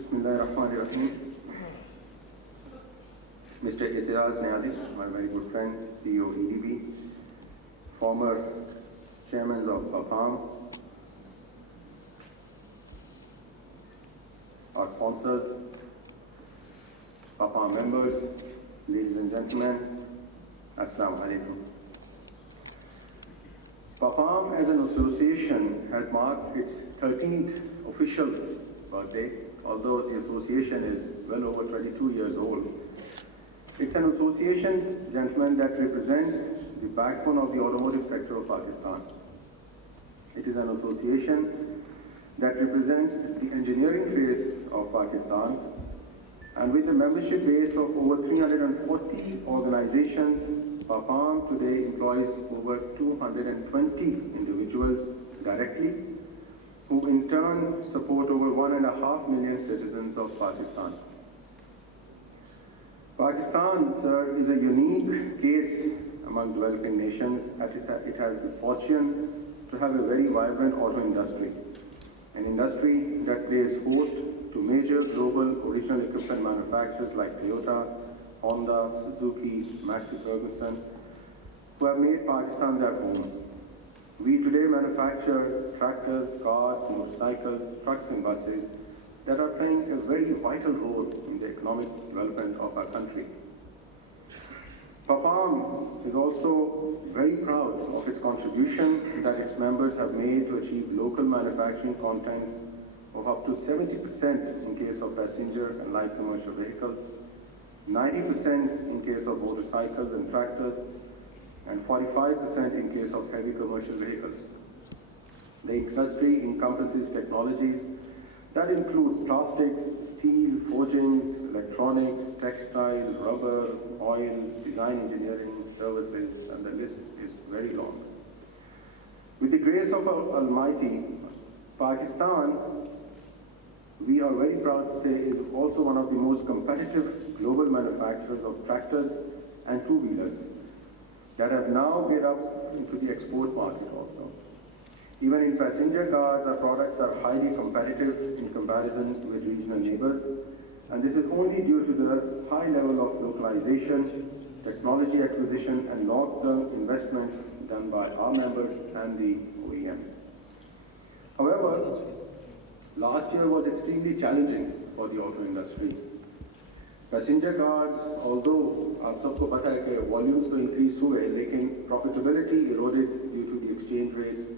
Bismillahirrahmanirrahim. Mr. NABEEL, my very good friend, CEO EDB, former chairman of Paapam, our sponsors, Paapam members, ladies and gentlemen, Assalamu alaikum. Paapam as an association has marked its 13th official birthday, although the association is well over 22 years old. It's an association, gentlemen, that represents the backbone of the automotive sector of Pakistan. It is an association that represents the engineering face of Pakistan, and with a membership base of over 340 organizations, Paapam today employs over 220 individuals directly, who in turn support over 1.5 million citizens of Pakistan. Pakistan, sir, is a unique case among developing nations, as it has the fortune to have a very vibrant auto industry, an industry that plays host to major global original equipment manufacturers like Toyota, Honda, Suzuki, Massey Ferguson, who have made Pakistan their home. We today manufacture tractors, cars, motorcycles, trucks and buses that are playing a very vital role in the economic development of our country. Paapam is also very proud of its contribution that its members have made to achieve local manufacturing contents of up to 70% in case of passenger and light commercial vehicles, 90% in case of motorcycles and tractors, and 45% in case of heavy commercial vehicles. The industry encompasses technologies that include plastics, steel, forgings, electronics, textile, rubber, oil, design engineering, services, and the list is very long. With the grace of Almighty, Pakistan, we are very proud to say, is also one of the most competitive global manufacturers of tractors and two-wheelers that have now geared up into the export market also. Even in passenger cars, our products are highly competitive in comparison with regional neighbors, and this is only due to the high level of localization, technology acquisition, and long-term investments done by our members and the OEMs. However, last year was extremely challenging for the auto industry. Passenger cars, although आप सबको पता है कि volumes तो increase हुए, लेकिन profitability eroded due to the exchange rates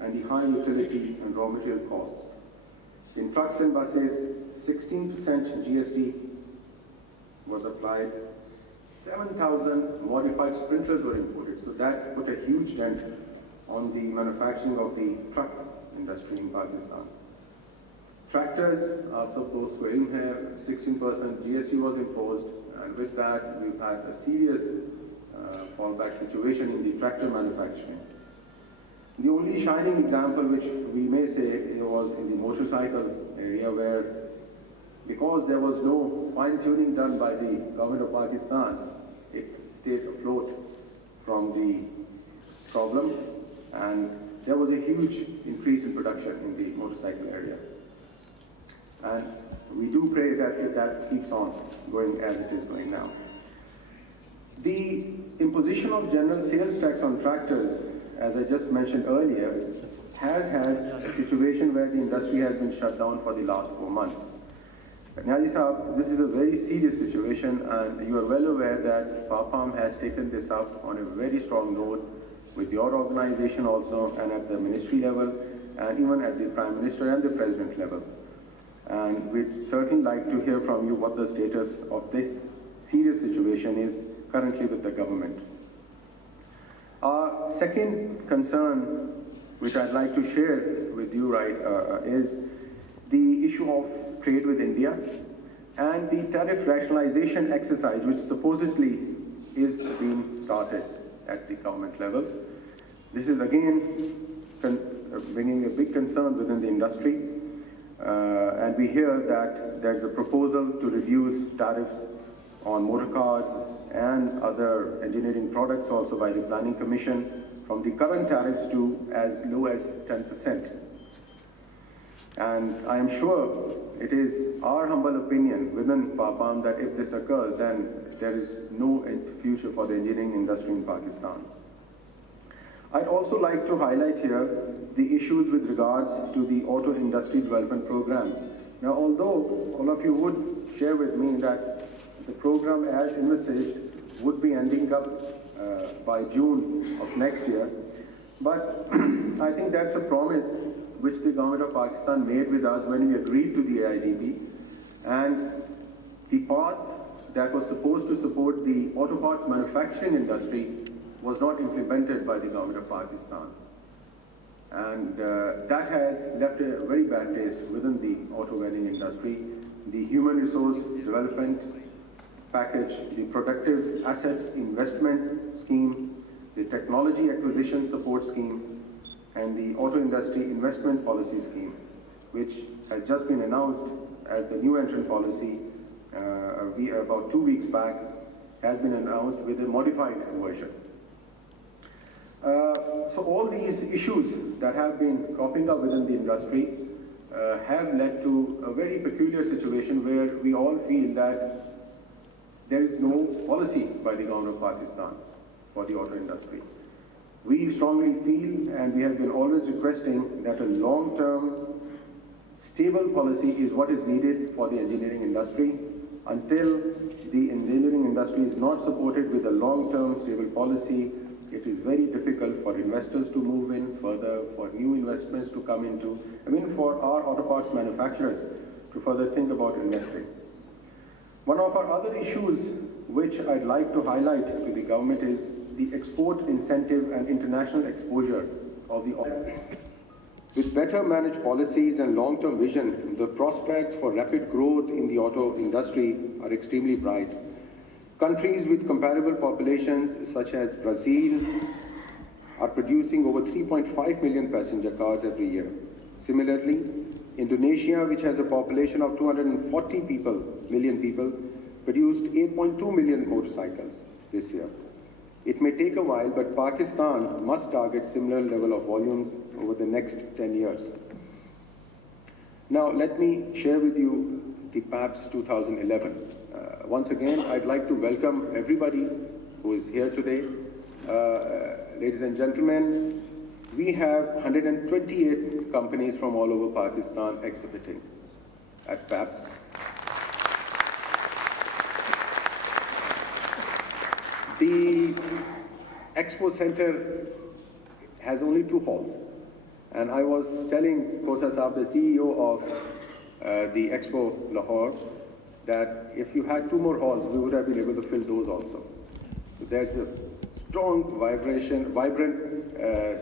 and the high utility and raw material costs. In trucks and buses, 16% GST was applied. 7,000 modified sprinklers were imported, so that put a huge dent on the manufacturing of the truck industry in Pakistan. Tractors, आप सबको उसको इल्म है, 16% GST was imposed, and with that we've had a serious fallback situation in the tractor manufacturing. The only shining example which we may say was in the motorcycle area, where because there was no fine-tuning done by the government of Pakistan, it stayed afloat from the problem, and there was a huge increase in production in the motorcycle area. And we do pray that that keeps on going as it is going now. The imposition of general sales tax on tractors, as I just mentioned earlier, has had a situation where the industry has been shut down for the last 4 months. Niazi Sahab, this is a very serious situation, and you are well aware that Paapam has taken this up on a very strong note with your organization also, and at the ministry level, and even at the Prime Minister and the President level. And we'd certainly like to hear from you what the status of this serious situation is currently with the government. Our second concern, which I'd like to share with you is the issue of trade with India and the tariff rationalization exercise, which supposedly is being started at the government level. This is again bringing a big concern within the industry. And we hear that there's a proposal to reduce tariffs on motor cars and other engineering products also by the Planning Commission from the current tariffs to as low as 10%. And I am sure it is our humble opinion within Paapam that if this occurs, then there is no future for the engineering industry in Pakistan. I'd also like to highlight here the issues with regards to the auto industry development program. Now, although all of you would share with me that the program as envisaged would be ending up by June of next year, but I think that's a promise which the government of Pakistan made with us when we agreed to the AIDB, and the part that was supposed to support the auto parts manufacturing industry was not implemented by the government of Pakistan. And that has left a very bad taste within the auto vending industry. The human resource development package, the productive assets investment scheme, the technology acquisition support scheme, and the auto industry investment policy scheme, which has just been announced as the new entrant policy about 2 weeks back, has been announced with a modified version. So all these issues that have been cropping up within the industry have led to a very peculiar situation where we all feel that there is no policy by the government of Pakistan for the auto industry. We strongly feel, and we have been always requesting, that a long-term, stable policy is what is needed for the engineering industry. Until the engineering industry is not supported with a long-term, stable policy, it is very difficult for investors to move in further, for new investments to come into, for our auto parts manufacturers to further think about investing. One of our other issues which I'd like to highlight to the government is the export incentive and international exposure of the auto. With better managed policies and long-term vision, the prospects for rapid growth in the auto industry are extremely bright. Countries with comparable populations such as Brazil are producing over 3.5 million passenger cars every year. Similarly, Indonesia, which has a population of 240 million people, produced 8.2 million motorcycles this year. It may take a while, but Pakistan must target similar level of volumes over the next 10 years. Now, let me share with you the PAPS 2011. Once again, I'd like to welcome everybody who is here today. Ladies and gentlemen, we have 128 companies from all over Pakistan exhibiting at PAPS. The Expo Center has only 2 halls. And I was telling Khosa Saab, the CEO of the Expo Lahore, that if you had 2 more halls, we would have been able to fill those also. So there's a strong vibrant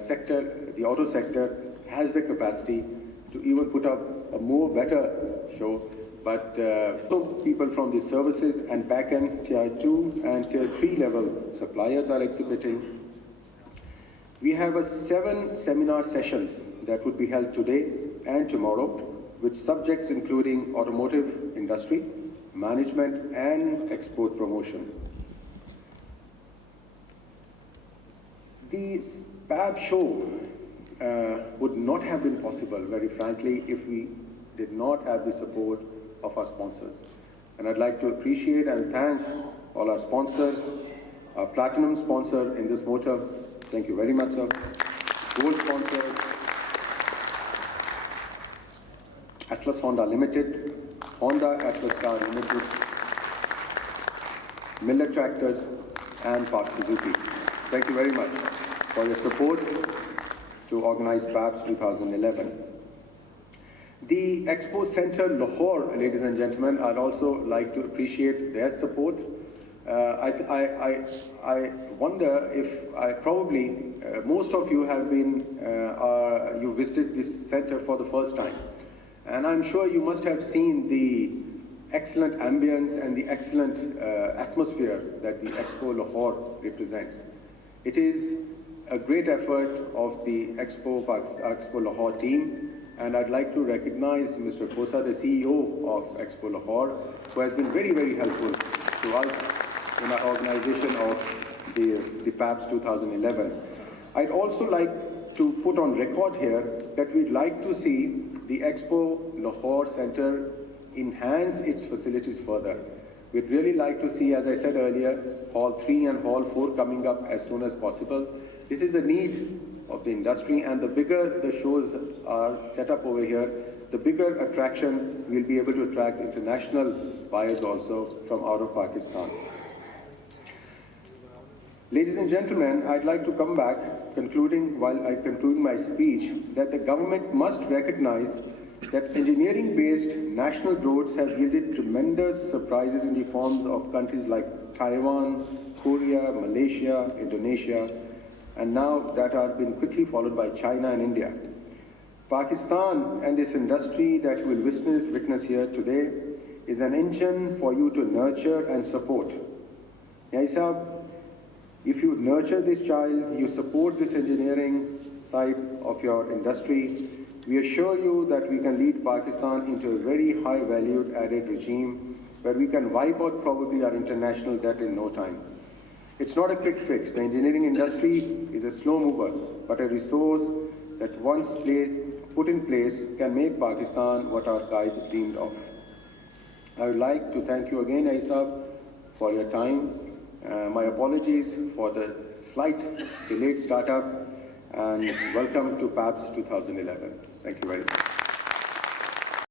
sector. The auto sector has the capacity to even put up a better show. But people from the services and back-end Tier 2 and Tier 3 level suppliers are exhibiting. We have 7 seminar sessions that would be held today and tomorrow, with subjects including automotive industry, management, and export promotion. The PAB show would not have been possible, very frankly, if we did not have the support of our sponsors. And I'd like to appreciate and thank all our sponsors, our platinum sponsor in this motor. Thank you very much, sir. Gold sponsor, Atlas Honda Limited, Honda Atlas Car Limited, Miller Tractors, and Park Suzuki. Thank you very much for your support to organize PAPS 2011. The Expo Center Lahore, ladies and gentlemen, I'd also like to appreciate their support. I wonder if probably most of you have been, you visited this center for the first time. And I'm sure you must have seen the excellent ambience and the excellent atmosphere that the Expo Lahore represents. It is a great effort of the Expo Lahore team. And I'd like to recognize Mr. Khosa, the CEO of Expo Lahore, who has been very, very helpful to us in our organization of the PAPS 2011. I'd also like to put on record here that we'd like to see the EXPO Lahore Center enhance its facilities further. We'd really like to see, as I said earlier, Hall 3 and Hall 4 coming up as soon as possible. This is a need of the industry, and the bigger the shows are set up over here, the bigger attraction we'll be able to attract international buyers also from out of Pakistan. Ladies and gentlemen, I'd like to come back, while I conclude my speech, that the government must recognize that engineering-based national growths have yielded tremendous surprises in the forms of countries like Taiwan, Korea, Malaysia, Indonesia, and now that are being quickly followed by China and India. Pakistan and this industry that you will witness here today is an engine for you to nurture and support. Yai Sahab, if you nurture this child, you support this engineering side of your industry, we assure you that we can lead Pakistan into a very high valued added regime where we can wipe out probably our international debt in no time. It's not a quick fix. The engineering industry is a slow mover, but a resource that once put in place can make Pakistan what our guide dreamed of. I would like to thank you again, Aisab, for your time. My apologies for the slight delayed startup, and welcome to PAPS 2011. Thank you very much.